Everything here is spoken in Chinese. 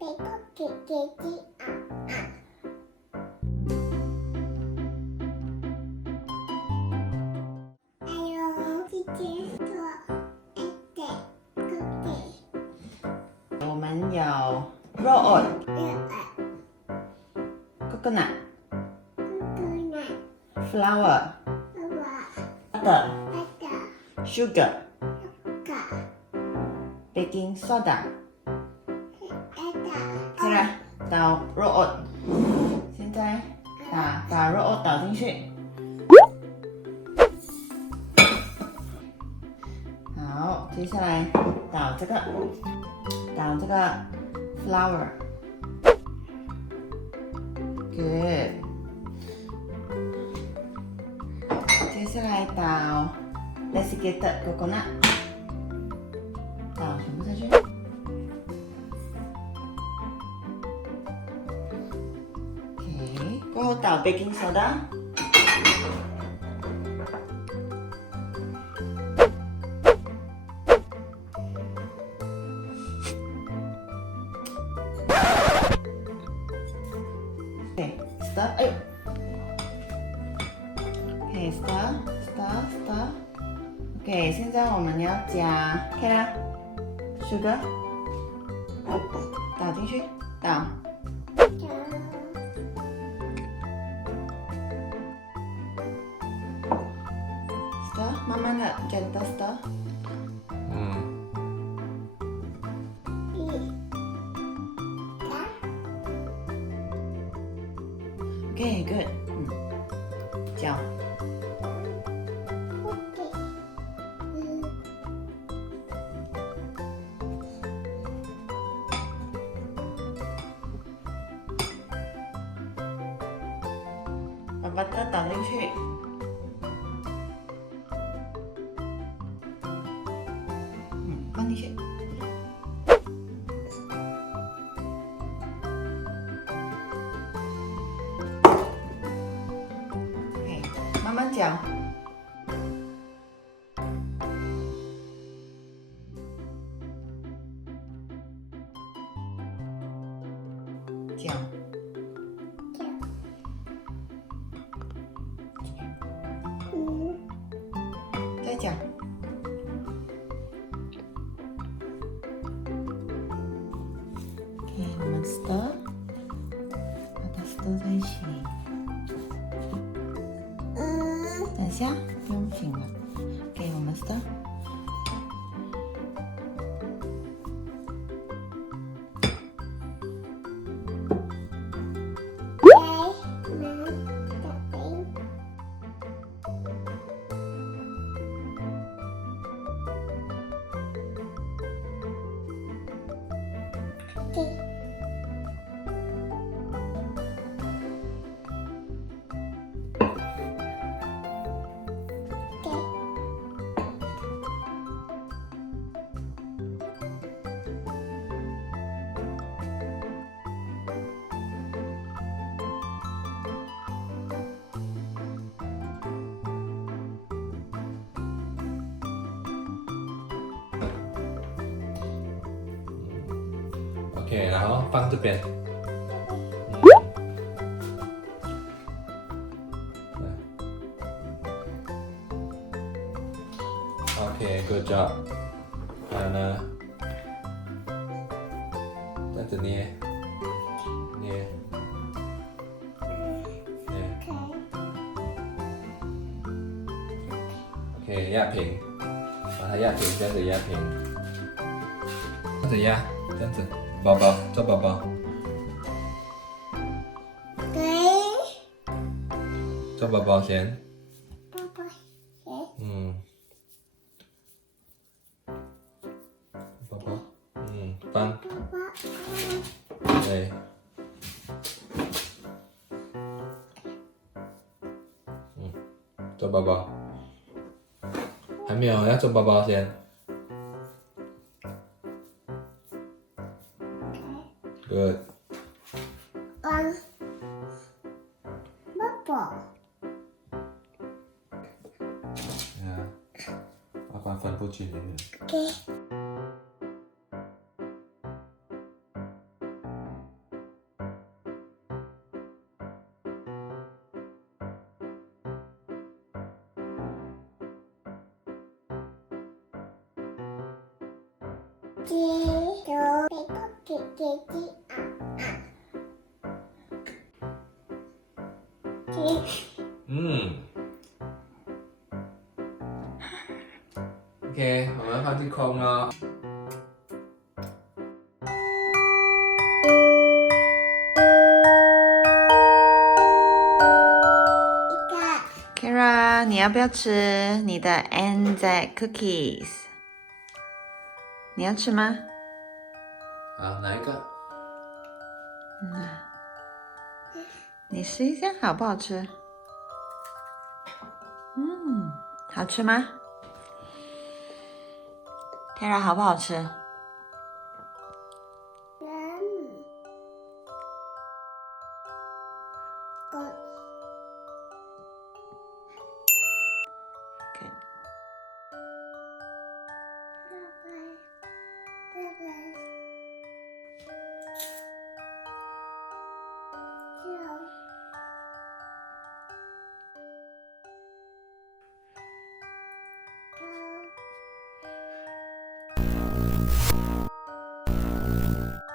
我们有 roll coconut flour butter sugar baking soda。Keira 倒 roll， 现在把 roll 倒进去。好，接下来倒这个 flour。Good。接下来倒 desiccated coconut， 倒全部下去。过后倒 baking soda， stir， 哎呦 ，stir， OK， 现在我们要加 Keira sugar， 倒进去，倒。慢慢的 gentle stir。OK good。搅。把 butter 倒进去。放进去。OK， 慢慢搅。搅。再搅。我们 stir， 把它 stir 在一起。等下不用紧了。给我们 stir。OK， 然后放这边。OK，good job。还有呢，这样子捏。OK， 压平，把它压平，这样子压平，这样子压，这样子。宝宝，做宝宝。做宝宝先。宝宝，翻。对。做宝宝。还没有，要做宝宝先。Good。爸爸分不均匀。OK， 我们放进空了。Keira， 你要不要吃你的 Anzac cookies？ 你要吃吗？好，哪一个？你试一下好不好吃？好吃吗？Keira 好不好吃？